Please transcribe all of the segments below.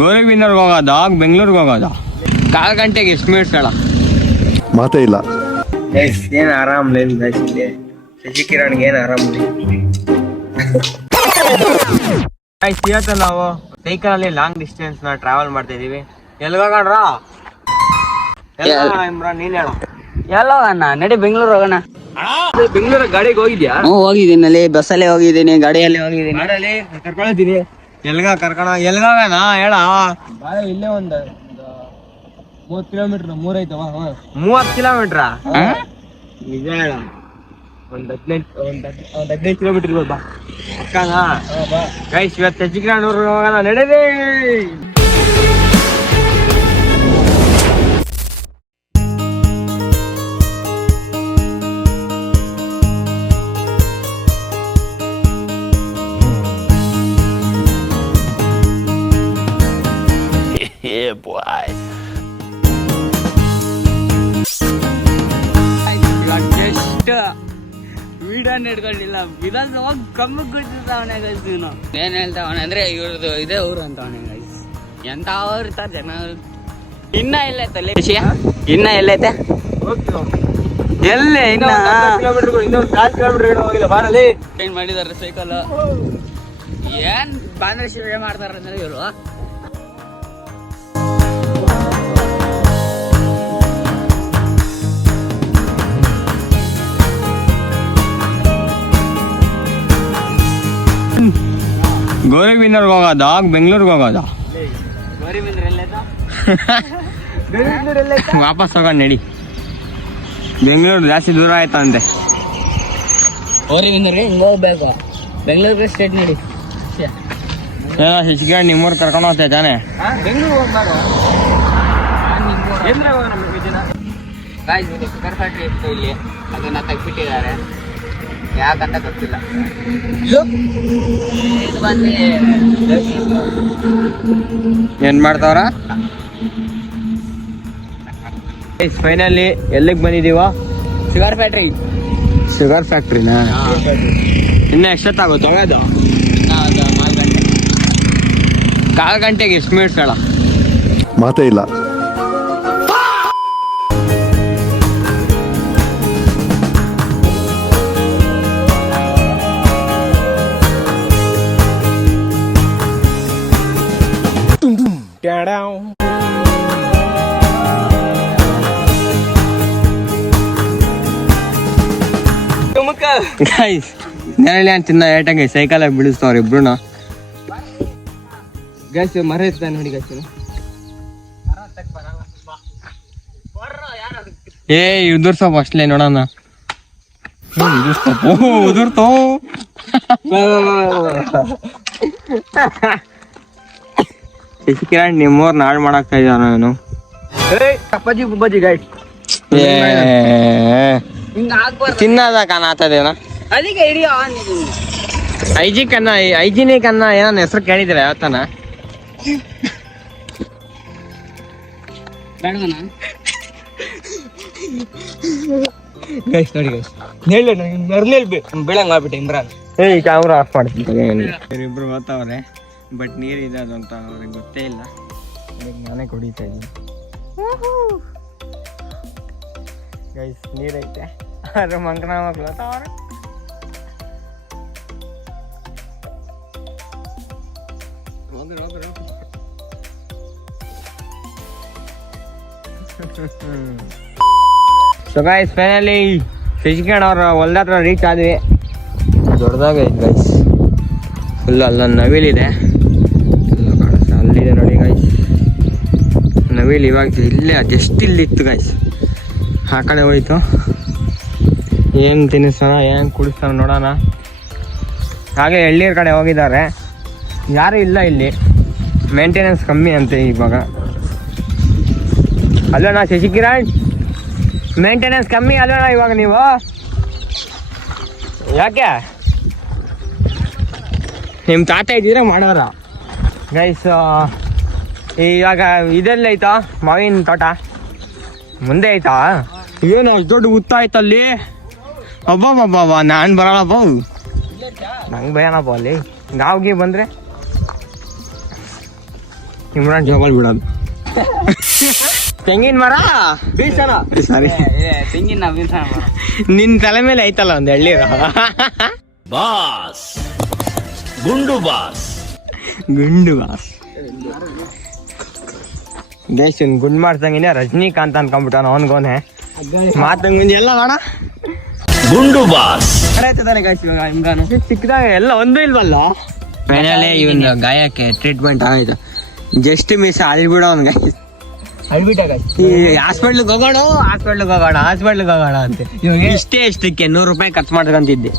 ಗೌರಿಬಿದನೂರ್ಗೆ ಹೋಗೋದ ಬೆಂಗಳೂರಿಗೆ ಹೋಗೋದ? 4 ಗಂಟೆಗೆ ಎಷ್ಟು ಮಿನಿಟ್ಸ್ ಹೇಳ? ಮಾತೇ ಇಲ್ಲ. ಏನ್ ಆರಾಮ್ ಇಲ್ಲಿ ಶಶಿಕಿರಣ್ಗೆ ಏನ್ ಆರಾಮ್ ಇವತ್ತು ನಾವು ಸೈಕಲ್ ಅಲ್ಲಿ ಲಾಂಗ್ ಡಿಸ್ಟೆನ್ಸ್ ನ ಟ್ರಾವೆಲ್ ಮಾಡ್ತಾ ಇದೀವಿ. ಎಲ್ಗೋಗಣ್ರ? ಇಮ್ರಾನ್ ನೀನ್ ಹೇಳ. ಎಲ್ಲೋಗಣ್ಣ? ನಡಿ ಬೆಂಗಳೂರು ಹೋಗೋಣ. ಬೆಂಗಳೂರು ಗಾಡಿಗೆ ಹೋಗಿದ್ಯಾ? ಹೋಗಿದ್ದೀನಿ, ಅಲ್ಲಿ ಬಸ್ಸಲ್ಲೇ ಹೋಗಿದ್ದೀನಿ, ಗಾಡಿಯಲ್ಲಿ ಹೋಗಿದ್ದೀನಿ. ಗಾಡಿಯಲ್ಲಿ ಕರ್ಕೊಳ್ತೀನಿ. ಎಲ್ಗೋಗಣ ಹೇಳ. ಇಲ್ಲೇ ಒಂದು 30 ಕಿಲೋಮೀಟರ್ 30 ಕಿಲೋಮೀಟರ್ ನಿಜ ಹೇಳ. ಒಂದ್ 15 ಕಿಲೋಮೀಟರ್ ಇರ್ಬೋದು ಬಾ. ಅಕ್ಕನ ಗೈಸ್ ಇವತ್ತು ಶಶಿಕಿರಣ್ ಹೋಗೋಣ ನಡೆದೇ. ವಿಡಿಯೋ ಹಿಡ್ಕೊಂಡಿಲ್ಲ, ವಿಧಾನಸಭಾ ಕಮ್ಮಗ್ ಗೊತ್ತಿರ್ತಾವನೆ ಗೈಸ್. ಇವನು ಏನ್ ಹೇಳ್ತಾವನೆ ಅಂದ್ರೆ ಇವ್ರದ್ದು ಇದೇ ಊರು ಅಂತವನೆ ಗೈಸ್. ಎಂತ ಇರ್ತಾರ ಜನ. ಇನ್ನ ಎಲ್ಲೈತಲ್ಲಿ ವಿಷಯ? ಇನ್ನ ಎಲ್ಲೈತೆ? ಎಲ್ಲೇ ಇನ್ನ ಏನ್ ಮಾಡಿದಾರೆ ಸೈಕಲ್? ಏನ್ ಬಾಂದ್ರೆ ಶಿವೆ ಮಾಡ್ತಾರ ಅಂದ್ರೆ ಇವರು. ಗೌರಿಬಿದನೂರ್ಗೆ ಹೋಗೋದ ಬೆಂಗಳೂರಿಗೆ ಹೋಗೋದ? ವಾಪಸ್ ಹೋಗೋಣ ನಡಿ. ಬೆಂಗಳೂರು ಜಾಸ್ತಿ ದೂರ ಆಯ್ತಾ ಅಂತೆ. ಗೌರಿಬಿದನೂರ್ಗೆ ಹಿಂಗ ಹೋಗ್ಬೇಕು, ಬೆಂಗಳೂರಿಗೆ ಸ್ಟೇಟ್ ನಡಿ. ಶಶಿಕಿರಣ್ ನಿಮ್ಮೂರ್ ಕರ್ಕೊಂಡು ಹೋಗ್ತೇ ತಾನೆ? ಬೆಂಗಳೂರು ಹೋಗ್ಬಾರು. ಶುಗರ್ ಫ್ಯಾಕ್ಟ್ರಿ ಇತ್ತು ಇಲ್ಲಿ, ಅದನ್ನ ತೆಗ್ಬಿಟ್ಟಿದ್ದಾರೆ. ಯಾಕಂತ ಗೊತ್ತಿಲ್ಲ. ಏನ್ ಮಾಡ್ತಾವ್ರ? ಫೈನಲಿ ಎಲ್ಲಿಗೆ ಬಂದಿದೀವ? Sugar factory. ಶುಗರ್ ಫ್ಯಾಕ್ಟ್ರಿನಾ? ಇನ್ನ ಎಷ್ಟೊತ್ತಾಗುತ್ತೆ ಹೋಗೋದು? 4 ಗಂಟೆಗೆ ಎಷ್ಟು ಮಿನಿಟ್ಸ್ ಹೇಳ? ಮಾತೇ ಇಲ್ಲ. ಗೈಸ್ ನೆರಳಿ ಅಂತಿನ್ನ ಏಟಂಗೆ ಸೈಕಲ್ ಬಿಡಿಸ್ತವ್ರ ಇಬ್ರುನ. ಗೈಸ್ ಮರ ಇರ್ತಾನೆ ನೋಡಿ ಗೈಸ್. ಏ ಉದುರ್ಸಪ್ಪ ಅಷ್ಟಲೇ ನೋಡೋಣ. ಉದುರ್ತೋ ಶಶಿಕಿರಣ್ ನಿಮ್ಮೂರ್ ನಾಳ್ ಮಾಡಾಕ್ತಾ ಇದ್ದಾನ ನಾನು. ಅಪ್ಪಾಜಿ ಬುಬ್ಬಾಜಿ ಗೈಸ್ ತಿನ್ನದ ಕಾಣತದೇನ? ಅದಕ್ಕೆ ಹಿಡಿಯೋ ಐಜಿನಿ ಕನ್ನ ಏನ ಹೆಸರು ಕೇಳಿದಿರ ಯಾವತ್ತನ? ಗೈಸ್ ನೋಡಿ ಗೈಸ್ ಬೆಳಂಗ್ ಆಗ್ಬಿಟ್ಟೆ ಇಮ್ರಾನ್. ಕ್ಯಾಮ್ರಾ ಆಫ್ ಮಾಡ್ತೀನಿ. ಇಬ್ರು ಓದ್ತಾವ್ರೆ ಬಟ್ ನೀರ್ ಇದೆ ಅಂತ ಅವ್ರಿಗೆ ಗೊತ್ತೇ ಇಲ್ಲ. ನಾನೇ ಕುಡಿತಾ ಇದ್ದೀನಿ ಗೈಸ್. ನೀರೈತೆ ಆದ್ರೆ ಮಂಕನ ಮಕ್ಳು ಓದ್ತಾವ್ರೆ. ಸೊ ಗೈಸ್ ಫೈನಲಿ ಶಶಿಕಿರಣ್ ಅವ್ರ ಹೊಲ್ದ ಹತ್ರ ರೀಚ್ ಆದ್ವಿ. ದೊಡ್ಡದಾಗ ಐತೆ ಗೈಸ್, ಫುಲ್ ಅಲ್ಲೊಂದು ನವಿಲಿದೆ, ಅಲ್ಲಿದೆ ನೋಡಿ ಗೈಸ್ ನವಿಲ್. ಇವಾಗ ಇಲ್ಲೇ ಜಸ್ಟ್ ಇಲ್ಲಿತ್ತು ಗೈಸ್, ಆ ಕಡೆ ಹೋಯ್ತು. ಏನು ತಿನ್ನಿಸ್ತಾನ ಏನು ಕುಡಿಸ್ತಾನ ನೋಡೋಣ. ಹಾಗೆ ಎಳ್ನೀರು ಕಡೆ ಹೋಗಿದ್ದಾರೆ, ಯಾರೂ ಇಲ್ಲ ಇಲ್ಲಿ, ಮೇಂಟೆನೆನ್ಸ್ ಕಮ್ಮಿ ಅಂತೆ ಇವಾಗ. ಅಲ್ಲೋಣ ಶಶಿಕಿರಣ್, ಮೇಂಟೆನೆನ್ಸ್ ಕಮ್ಮಿ ಅಲ್ಲೋಣ ಇವಾಗ ನೀವು. ಯಾಕೆ ನಿಮ್ಮ ತಾತ ಇದ್ದಿದ್ರೆ ಮಾಡೋರ ಗೈಸ್. ಇವಾಗ ಇದೆಲ್ಲ ಐತಾ ಮಾವಿನ ತೋಟ ಮುಂದೆ ಐತಾ? ಏನು ಅಷ್ಟು ದೊಡ್ಡ ಉತ್ತ ಆಯ್ತಲ್ಲಿ. ಅಬ್ಬಬ್ಬಬ್ಬ ನಾನು ಬರಲ್ಲಪ್ಪ, ನಂಗೆ ಭಯನಪ್ಪ ಅಲ್ಲಿ. ಗಾವ್ಗೆ ಬಂದರೆ ಇಮ್ರಾನ್ ಜೋಬಲ್ ಬಿಡೋದು. ತೆಂಗಿನ ಮರ ಸಾರಿ, ತೆಂಗಿನ ನಿನ್ ತಲೆ ಮೇಲೆ ಐತಲ್ಲ ಒಂದ್ ಎಳ್ನೀರು. ಬಾಸ್ ಗುಂಡು ಬಾಸ್ ಗೈಸ್ ಇವ್ನು ಗುಂಡ್ ಮಾಡ್ಸಂಗಿನ ರಜನಿಕಾಂತ್ ಅನ್ಕೊಂಡ್ಬಿಟ್ಟಾನ ಅವನ್ಗೋನೆ ಮಾತಂಗ್ ಮುಂದೆ ಎಲ್ಲ ಬೇಡ ಗುಂಡು ಬಾಸ್ ಸಿಕ್ಕದಾಗ ಎಲ್ಲ ಒಂದು ಇಲ್ವಲ್ಲ. ಫೈನಲಿ ಇವನ್ ಗಾಯಕ್ಕೆ ಟ್ರೀಟ್ಮೆಂಟ್ ಆಯ್ತು. ಜಸ್ಟ್ ಮಿಸ್ ಅಳ್ಬಿಡ ಅವ್ನ್ ಗಾಯ. ಹಾಸ್ಪಿಟ್ಲಿಗೆ ಹೋಗೋಣ ಅಂತ ಇಷ್ಟಕ್ಕೆ 100 ರೂಪಾಯಿ ಖರ್ಚು ಮಾಡ್ಕೊಂತಿದ್ದೆ.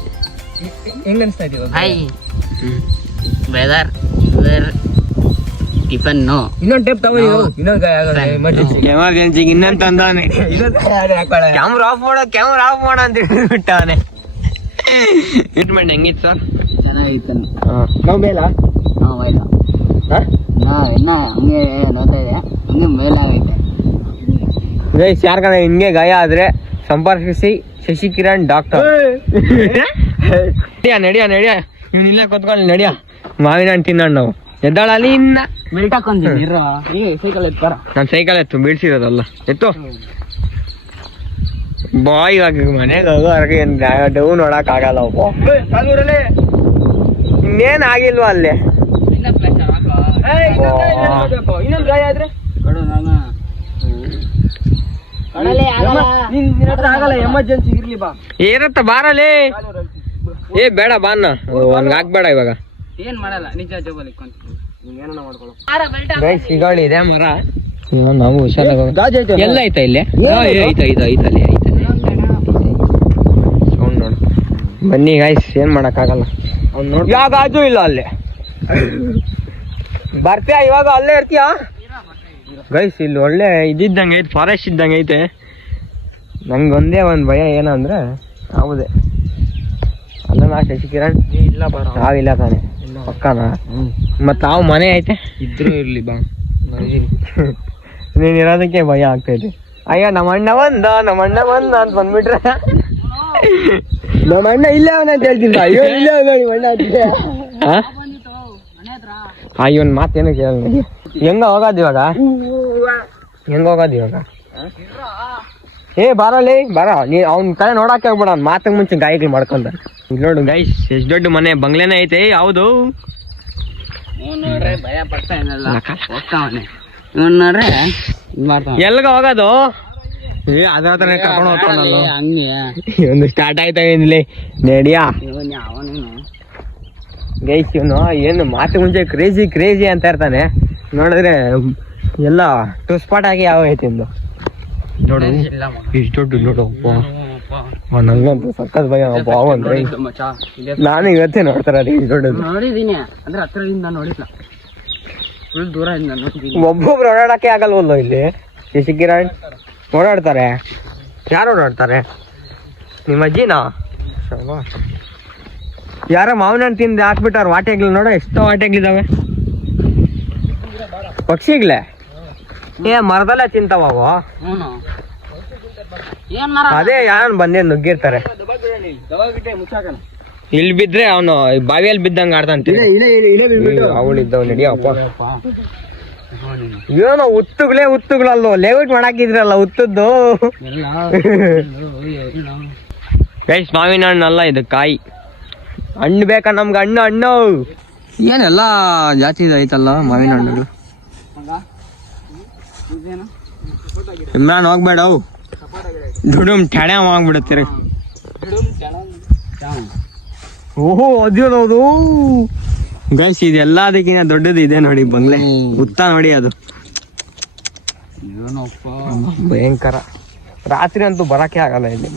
ಹೆಂಗ್ ಅನ್ಸ್ತಾ ಇದೀವಿ? Whether tiffin no. ಇನ್ನೊಂದು ಟೇಪ್ ತಗೊಂಡು ಎಮರ್ಜೆನ್ಸಿಗೆ ಇನ್ನೊಂದು ತಂದವನೆ. ಕ್ಯಾಮ್ರಾ ಆಫ್ ಮಾಡ ಅಂತ ಬಿಟ್ಟವನೆ. ಟ್ರೀಟ್ಮೆಂಟ್ ಹೆಂಗಿತ್ತು ಸರ್? ಚೆನ್ನಾಗಿತ್ತು. ನಾವು ಬೇಲ ಇನ್ನ ಹಂಗೆ ನೋಡ್ತಾ ಇದೆ, ಹಂಗೆ ಮೇಲಾಗೈತೆ. ಗೈಸ್ ಯಾರ್ಗಾನ ಹಿಂಗೆ ಗಾಯ ಆದ್ರೆ ಸಂಪರ್ಕಿಸಿ ಶಶಿಕಿರಣ್ ಡಾಕ್ಟರ್. ನಡಿಯ ಇವ್ನ ಇಲ್ಲೇ ಕೊತ್ಕೊಂಡು ನಡಿಯ. ಮಾವಿನ ಹಣ್ಣು ತಿನ್ನೋಣ ನಾವು. ಎದ್ದಾಳಲ್ಲಿ ಇನ್ನ ಬೆಲ್ಟ್ ಹಾಕೊಂತೀನಿ ಸೈಕಲ್ ಎತ್ತರ. ನಾನು ಸೈಕಲ್ ಎತ್ತು ಬೀಳ್ಸಿರೋದಲ್ಲ ಎತ್ತು ಬಾಯ್. ಇವಾಗ ಮನೆಗೆ ಹೋಗೋರ್ಗೆ ಡೌ ನೋಡಕ್ ಆಗಲ್ಲ. ಇನ್ನೇನ್ ಆಗಿಲ್ವಾ ಅಲ್ಲಿ? ಇನ್ನೊಂದು ಗಾಯ ಆದ್ರೆ ಎಮರ್ಜೆನ್ಸಿ ಇರ್ಲಿ ಬಾ. ಏನತ್ತ ಬಾರಲೇ. ಏ ಬೇಡ ಬಾನ್ನ ಒಂದ್ ಹಾಕ್ಬೇಡ ಇವಾಗ. ಏನ್ ಮಾಡಲ್ಲ ನಿಜ ಜೋಬಲ್ಲಿ ಗೈಸ್ ಸಿಗೋಳಿ ಇದೆ ಮರ. ನಾವು ಹುಷಾರಾಗ ಎಲ್ಲ ಐತಾ ಇಲ್ಲಿ ಐತಲ್ಲಿ ಸೌಂಡ್ ನೋಡು. ಬನ್ನಿ ಗೈಸ್ ಏನ್ ಮಾಡಕ್ ಆಗಲ್ಲ. ಯಾವ ಗಾಜು ಇಲ್ಲ ಅಲ್ಲಿ. ಬರ್ತೀಯಾ ಇವಾಗ? ಅಲ್ಲೇ ಇರ್ತೀಯಾ ಗೈಸ್? ಇಲ್ಲಿ ಒಳ್ಳೆ ಇದ್ದಂಗೆ ಐತೆ, ಫಾರೆಸ್ಟ್ ಇದ್ದಂಗೆ ಐತೆ. ನಂಗೆ ಒಂದೇ ಒಂದು ಭಯ ಏನಂದ್ರೆ ಹೌದೇ ಅಲ್ಲ ನಾ ಶಶಿಕಿರಣ್ ಇಲ್ಲ ನಾವಿಲ್ಲ ತಾನೆ ಪಕ್ಕನ. ಮತ್ ತಾವು ಮನೆ ಐತೆ ಇದ್ರು ಇರ್ಲಿ ಬಾ. ನೀನ್ ಇರೋದಕ್ಕೆ ಭಯ ಆಗ್ತೈತೆ. ಅಯ್ಯ ನಮ್ಮ ಅಣ್ಣ ಬಂದ ಅಂತ ಬಂದ್ಬಿಟ್ರೆ ನಮ್ಮ ಅಣ್ಣ ಇಲ್ಲೇ ಅವನ ಅಂತ ಹೇಳ್ತಿದ್ದ. ಅಯ್ಯೋ ಇಲ್ಲೇ ನಿಮ್ಮ ಅಣ್ಣ ಇವನ್ ಮಾತೇನು ಕೇಳ. ಹೆಂಗ ಹೋಗೋದು ಇವಾಗ? ಏ ಬರಲಿ ಬರ. ನೀ ಅವ್ನ ಕಡೆ ನೋಡಕ್ಕೆ ಹೋಗ್ಬೇಡ. ಅವ್ನ ಮಾತಂಗ್ ಮುಂಚೆ ಗಾಯಗಳು ಮಾಡ್ಕೊಂಡ. ಈಗ ನೋಡು ಗೈಸ್ ಎಷ್ಟ್ ದೊಡ್ಡ ಮನೆ ಬಂಗ್ಲೆನೇ ಐತೆ. ಯಾವುದು ನೋಡ್ರೆ ಭಯ ಪಡ್ತಾ ಏನಲ್ಲ ಹೋಗ್ತಾವನೆ. ನೋಡ್ರೆ ಎಲ್ಗ ಹೋಗೋದು? ಅದ್ರ ಹತ್ರ ಕರ್ಕೊಂಡು ಹೋಗ್ತಾನಲ್ಲ. ಹಂಗೆ ಒಂದು ಸ್ಟಾರ್ಟ್ ಆಯ್ತಾ ಏನಿಲ್ಲ ನಡಿಯಾ. ಅವನೇನು ಗೈಸ್ ಇವನು ಏನು ಮಾತು ಮುಂಚೆ ಕ್ರೇಜಿ ಅಂತ ಇರ್ತಾನೆ. ನೋಡಿದ್ರೆ ಎಲ್ಲ ಟುಸ್ಪಾಟ್ ಆಗಿ ಯಾವ ಐತಿ ನೋಡು. ಇಷ್ಟು ದೊಡ್ಡ ನೋಡು. ನಂಗಂತೂ ಸಕ್ಕತ್ ಭಯ ಅಂದ್ರೆ. ನಾನು ಇವತ್ತೇ ನೋಡ್ತಾರ ಇಷ್ಟು ದೊಡ್ಡದು. ನೋಡಿದೀನಿ ಅಂದ್ರೆ ಹತ್ರದಿಂದ ನೋಡಿಲ್ಲ, ಫುಲ್ ದೂರದಿಂದ ನೋಡಿದೀನಿ. ಒಬ್ಬೊಬ್ರು ಓಡಾಡಕ್ಕೆ ಆಗಲ್ವಲ್ಲ ಇಲ್ಲಿ. ಶಶಿಕಿರಣ್ ಓಡಾಡ್ತಾರೆ. ಯಾರು ಓಡಾಡ್ತಾರೆ? ನಿಮ್ಮ ಅಜ್ಜಿನಾ? ಯಾರ ಮಾವಿನ ಹಣ್ಣು ತಿಂದು ಹಾಕ್ಬಿಟ್ಟಾರ ವಾಟೆಗ್ಲು. ನೋಡ ಎಷ್ಟೋ ವಾಟೆಗ್ಲಿದಾವೆ ಪಕ್ಷಿಗ್ಲೆ. ಏ ಮರದಲ್ಲೇ ತಿಂತಾವ. ಅದೇ ಯಾರು ಬಂದೇ ನುಗ್ಗಿರ್ತಾರೆ. ಇಲ್ಲಿ ಬಿದ್ರೆ ಅವನು ಬಾವಿಯಲ್ಲಿ ಬಿದ್ದಂಗ ಆಡ್ದಂತೆ. ಅವಳು ಇದ್ದವ್ ನಡಿಯಪ್ಪ. ಏನೋ ಉತ್ತುಗಳಲ್ಲೋ ಲೇಔಟ್ ಮಾಡಾಕಿದ್ರಲ್ಲ ಉತ್ತದ್ದು. ಗೈಸ್ ಮಾವಿನ ಹಣ್ಣಲ್ಲ ಇದು ಕಾಯಿ. ಹಣ್ಣು ಬೇಕಾ ನಮ್ಗೆ? ಹಣ್ಣು ಏನೆಲ್ಲ ಜಾತಿ ಐತಲ್ಲ ಮಾವಿನ ಹಣ್ಣುಗಳು. ಇಮ್ರಾನ್ ಹೋಗ್ಬೇಡ. ದುಡುಮ್ ಠಾಣೆ ಆಗ್ಬಿಡತ್ತೀರಿ. ಓಹೋ ಅದೇನದು ಗೈಸ್ ಇದೆಲ್ಲ ಅದಕ್ಕಿಂತ ದೊಡ್ಡದು ಇದೆ ನೋಡಿ ಬಂಗ್ಲೆ. ಉತ್ತ ನೋಡಿ ಅದು ಭಯಂಕರ. ರಾತ್ರಿ ಅಂತೂ ಬರಕ್ಕೆ ಆಗಲ್ಲ ಇಲ್ಲಿ.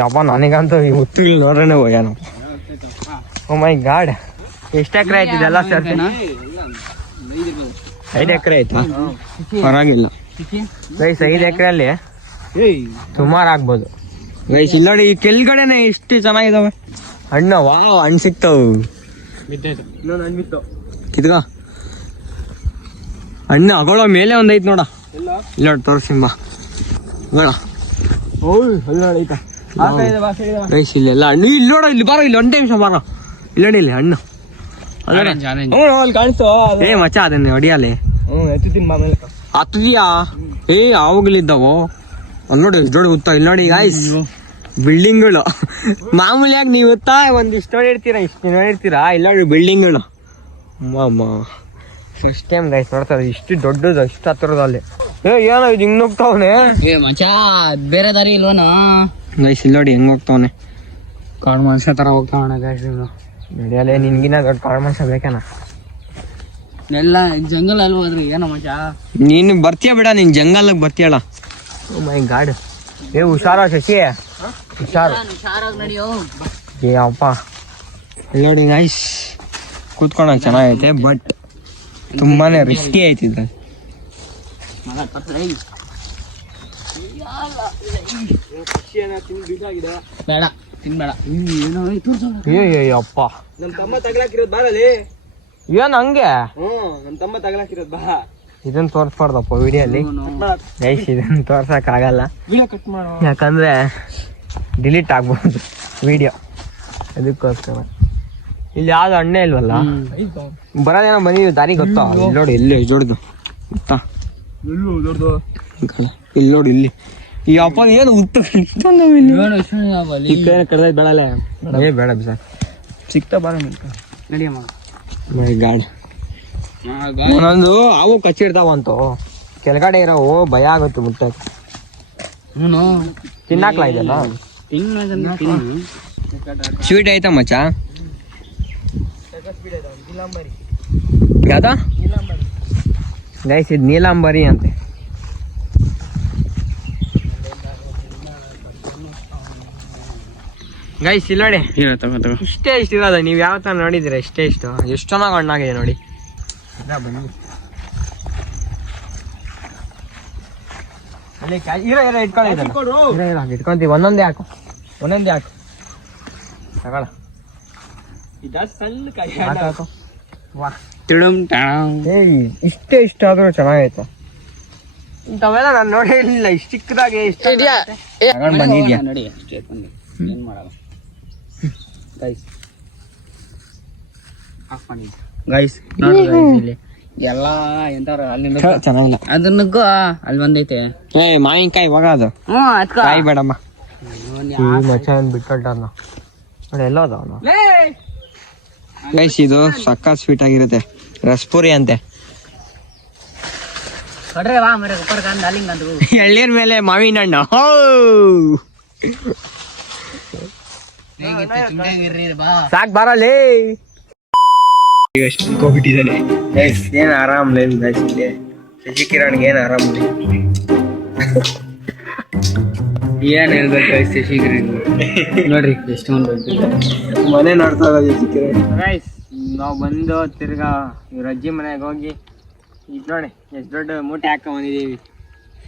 ಯಪ್ಪ ನನಗಂತೂ ಈ ಹುತ್ತು ಇಲ್ಲಿ ನೋಡ್ರೇನೆ ಹೋಗ್ಯಾನ. ಓ ಮೈ ಗಾಡ್. ಎಷ್ಟು ಎಕರೆ ಆಯ್ತು ಇದೆಲ್ಲ ಸೇರ್ಸಿ? 5 ಎಕರೆ ಆಯ್ತಾ? ಪರವಾಗಿಲ್ಲ ಗೈಸ್. 5 ಎಕರೆಯಲ್ಲಿ ಸುಮಾರು ಆಗ್ಬೋದು ಗೈಸ್. ಇಲ್ಲಿ ನೋಡಿ ಈ ಕೆಳಗಡೆನೆ ಎಷ್ಟು ಚೆನ್ನಾಗಿದಾವೆ ಹಣ್ಣು. ವಾವ್ ಹಣ್ಣು ಸಿಕ್ತಾವು. ಇದ್ಗ ಹಣ್ಣು ಅಗೊಳ್ಳೋ ಮೇಲೆ ಒಂದ್ ಐತ್ ನೋಡ. ಇಲ್ಲ ತೋರ್ಸಿಂಬ ಗೈಸ್. ಇಲ್ಲೆಲ್ಲ ಹಣ್ಣು ಇಲ್ಲಿ ನೋಡ. ಇಲ್ಲಿ ಬಾರೋ, ಇಲ್ಲಿ ಒಂದೇ ನಿಮಿಷ ಬಾರೋ. ಇಲ್ಲಿ ಇಲ್ಲಿ ಹಣ್ಣು ಅಲ್ಲಿ ಕಾಣಿಸ್ತು ಏ ಮಚ್ಚ ಅದನ್ನ ಹೊಡಿಯಲ್ಲ ಹತ್ತಿದ್ಯಾ ಏ ಆವಾಗಲಿದ್ದಾವು ಅಲ್ಲಿ ನೋಡಿ ಎಷ್ಟು ದೊಡ್ಡ ಉತ್ತ ಇಲ್ಲಿ ನೋಡಿ ಗಾಯ್ಸ್ ಬಿಲ್ಡಿಂಗ್ಗಳು ಮಾಮೂಲಿಯಾಗಿ ನೀವು ಉತ್ತಾ ಒಂದಿಷ್ಟು ನೋಡಿರ್ತೀರಾ ಇಷ್ಟು ನೋಡಿರ್ತೀರಾ ಇಲ್ಲ ನೋಡಿ ಬಿಲ್ಡಿಂಗ್ಗಳು ಫಸ್ಟ್ ಟೈಮ್ ಗೈಸ್ ನೋಡ್ತಾರೆ ಇಷ್ಟು ದೊಡ್ಡದು ಇಷ್ಟು ಹತ್ತಿರದಲ್ಲಿ ಏನೋ ಇದು ಹಿಂಗ್ ಹೋಗ್ತಾವನೆ ಮಚಾ ಬೇರೆ ದಾರಿ ಇಲ್ವನಾ ಗೈಸ್ ಇಲ್ಲಿ ನೋಡಿ ಹೆಂಗ್ ಹೋಗ್ತಾವನೆ ಕಾಡು ಮನುಷ್ಯ ತರ ಹೋಗ್ತಾವಣ ಗೈಸ್ ನಡೆಯಲ್ಲ ನಿನ್ಗಿನ ದೊಡ್ಡ ಕಾಳು ಮನುಷ್ಯ ಬೇಕನ ಎಲ್ಲ ಜಂಗಲ್ ಅಲ್ಲಿ ಹೋದ್ರಿ ಏನೋ ಮಚಾ ನೀನು ಬರ್ತೀಯ ಬೇಡ ನೀನ್ ಜಂಗಲ್ ಬರ್ತೀಯಲ್ಲ ಓ ಮೈ ಗಾಡ್ ಏ ಹುಷಾರ ಶಶಿ ಹುಷಾರು ನಡಿಯೋ ಏ ಅಪ್ಪ ಇಲ್ಲಿ ನೋಡಿ ಗೈಸ್ ಕೂತ್ಕೊಳಕ್ ಚೆನ್ನಾಗೈತೆ ಬಟ್ ತುಂಬಾನೇ ರಿಸ್ಕಿ ಐತಿದ್ರೆ ಬೇಡ ತಿನ್ಬೇಡ ಏನೋ ಏ ಅಪ್ಪ ನಮ್ ತಮ್ಮ ತಗಲಾಕಿರೋದ್ ಬಾರಲ್ಲಿ ಏನ್ ಹಂಗೆ ನಮ್ ತಮ್ಮ ತಗಲಾಕಿರೋದ್ ಬಾ ಇದನ್ನ ತೋರ್ಸ್ಬಾರ್ದಪ್ಪ ವಿಡಿಯೋಲಿ ಗೈಸ್ ಇದನ್ನ ತೋರ್ಸಕ್ ಆಗಲ್ಲ ವಿಡಿಯೋ ಕಟ್ ಮಾಡೋ ಯಾಕಂದ್ರೆ ಡಿಲೀಟ್ ಆಗ್ಬೋದು ವಿಡಿಯೋ ಅದಕ್ಕೋಸ್ಕರ ಇಲ್ಲಿ ಯಾವ್ದು ಹಣ್ಣೆ ಇಲ್ವಲ್ಲ ಬರೋದೇನೋ ಬಂದಿದ್ವಿ ದಾರಿ ಗೊತ್ತಾ ಇಲ್ಲಿ ನೋಡಿ ಇಲ್ಲಿ ಜೋಡ್ದು ಗೊತ್ತಾ ಎಲ್ಲೂ ದೊಡ್ಡದು ಇಲ್ಲಿ ನೋಡಿ ಇಲ್ಲಿ ಈ ಅಪ್ಪ ಏನು ಉತ್ತ ಕಡ್ದ ಬೇಡಲ್ಲ ಏ ಬೇಡ ಬಿಸಾಕ್ ಸಿಕ್ತಾ ಬಾರ ನಡಿಯಮ್ಮ ಮೈ ಗಾಡ್ ಒಂದೊಂದು ಅವು ಕಚ್ಚಿರ್ತಾವಂತು ಕೆಳಗಡೆ ಇರೋವು ಭಯ ಆಗುತ್ತೆ ಮುಟ್ಟಕ್ಕೆ ಹ್ಞೂ ತಿನ್ನಾಕ್ಲಾ ಇದೆಲ್ಲ ತಿನ್ನು ಸ್ವೀಟ್ ಐತಾ ಮಚ್ಚ ಯಾವ್ದ ಗೈಸ್ ಇದು ನೀಲಾಂಬರಿ ಅಂತೆ ಗೈಸ್ ಇಲ್ಲ ನೋಡಿ ಇಷ್ಟೇ ಇಷ್ಟ ಇರೋದು ನೀವು ಯಾವ ತರ ನೋಡಿದಿರ ಇಷ್ಟೇ ಇಷ್ಟು ಎಷ್ಟು ಚೆನ್ನಾಗಿ ಹಣ್ಣಾಗಿದೆ ನೋಡಿ ಬನ್ನಿ ಅಲ್ಲಿ ಇಟ್ಕೊಂತೀವಿ ಒಂದೊಂದೇ ಹಾಕು ತಗೊಳ ಸಣ್ಣ ಕಾಯಿ ಹಾಕು ವಾ ಇಷ್ಟೇ ಇಷ್ಟ ಆದ್ರೂ ಚೆನ್ನಾಗೈತೆ ಇಂಥವೆಲ್ಲ ನಾನು ನೋಡೇ ಇಲ್ಲ ಇಷ್ಟು ಚಿಕ್ಕದಾಗೆ ಇಷ್ಟ ಬಂದಿದ್ಯಾ ನೋಡಿ ಅಷ್ಟೇ ತಂದೆ ಏನ್ ಮಾಡಲ್ಲ ಗೈಸ್ ಗೈಸ್ ನೋಡಿ ಇಲ್ಲಿ ಎಲ್ಲ ಎಂತಾರ ಅಲ್ಲಿಂದ ಚೆನ್ನಾಗಿಲ್ಲ ಅದನ್ನಕ್ಕೂ ಅಲ್ಲಿ ಬಂದೈತೆ ಏ ಮಾವಿನಕಾಯಿ ಇವಾಗ ಅದು ಅದ್ಕ ಕಾಯಿ ಬೇಡಮ್ಮ ಮಚ್ಚ ಬಿಟ್ಟಲ್ಲ ನೋಡಿ ಎಲ್ಲ ಅದಾವ ಗೈಸ್ ಇದು ಸಕ್ಕ ಸ್ವೀಟ್ ಆಗಿರುತ್ತೆ ರಸ್ಪುರಿ ಅಂತೆ ಕಡ್ರೆ ಬಾ ಮರೆ ಉಪ್ಪರ್ ಕಾಂದ ಅಲ್ಲಿಂಗ್ ಅಂದ್ರು ಎಳ್ಳೀರ್ ಮೇಲೆ ಮಾವಿನ ಹಣ್ಣು ಸಾಕ್ ಬರಲಿ ಹೋಗ್ಬಿಟ್ಟಿದ್ದಾನೆ ಏನ್ ಆರಾಮ್ ಇಲ್ಲಿ ಶಶಿಕಿರಣ್ಗೆ ಏನ್ ಆರಾಮ್ ಏನ್ ಹೇಳ್ಬೇಕು ಶಶಿಗಿರಿ ನೋಡ್ರಿ ಎಷ್ಟೊಂದು ಮನೆ ನೋಡ್ತಾ ಶಶಿಕಿರಣ್ ಗೈಸ್ ನಾವು ಬಂದು ತಿರ್ಗಾ ಇವ್ರ ಅಜ್ಜಿ ಮನೆಗೆ ಹೋಗಿ ಈಗ ನೋಡಿ ಎಷ್ಟು ದೊಡ್ಡ ಮೂಟೆ ಹಾಕ ಬಂದಿದ್ದೀವಿ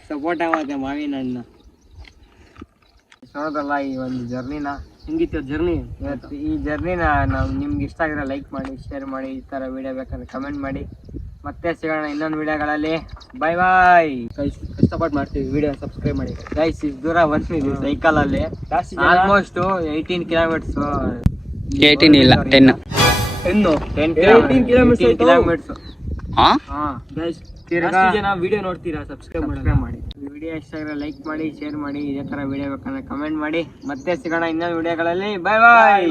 ಸಪೋರ್ಟ್ ಆಗುತ್ತೆ ಮಾವಿನ ಹಣ್ಣು ನೋಡೋದಲ್ಲ ಈ ಒಂದು ಜರ್ನಿನ ಹಿಂಗಿತ್ತು ಜರ್ನಿ ಈ ಜರ್ನಿನ ನಾವು ನಿಮ್ಗೆ ಇಷ್ಟ ಆಗಿರೋ ಲೈಕ್ ಮಾಡಿ ಶೇರ್ ಮಾಡಿ ಈ ಥರ ವಿಡಿಯೋ ಬೇಕಂದ್ರೆ ಕಮೆಂಟ್ ಮಾಡಿ ಮತ್ತೆ ಸಿಗೋಣ ಇನ್ನೊಂದು ವಿಡಿಯೋಗಳಲ್ಲಿ ಬಾಯ್ ಬಾಯ್ ಕಷ್ಟಪಟ್ಟು ಮಾಡ್ತೀವಿ ವಿಡಿಯೋ ಸಬ್ಸ್ಕ್ರೈಬ್ ಮಾಡಿ ಗೈಸ್ ಇಷ್ಟು ದೂರ ಬಂದಿದ್ವಿ ಸೈಕಲಲ್ಲಿ ಆಲ್ಮೋಸ್ಟ್ 18 ಕಿಲೋಮೀಟರ್ಸ್ 18 ಇಲ್ಲ 10 10 ಕಿಲೋಮೀಟರ್ಸ್ ಹಾ ಗೈಸ್ ಜಾಸ್ತಿ ಜನ ವಿಡಿಯೋ ನೋಡ್ತೀರಾ ಸಬ್ಸ್ಕ್ರೈಬ್ ಮಾಡಿ ವಿಡಿಯೋ ಇಷ್ಟ ಆಗಿರೋ ಲೈಕ್ ಮಾಡಿ ಶೇರ್ ಮಾಡಿ ಇದೇ ತರ ವಿಡಿಯೋ ಬೇಕಂದ್ರೆ ಕಮೆಂಟ್ ಮಾಡಿ ಮತ್ತೆ ಸಿಗೋಣ ಇನ್ನೊಂದು ವಿಡಿಯೋಗಳಲ್ಲಿ ಬಾಯ್ ಬಾಯ್.